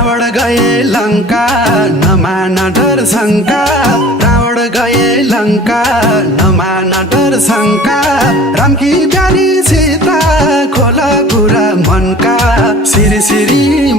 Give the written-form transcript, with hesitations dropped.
रावण गए लंका नमान डर शंका रावण गए लंका नमान डर शंका राम की प्यारी सीता खोला कुरा मन का सिरी सिरी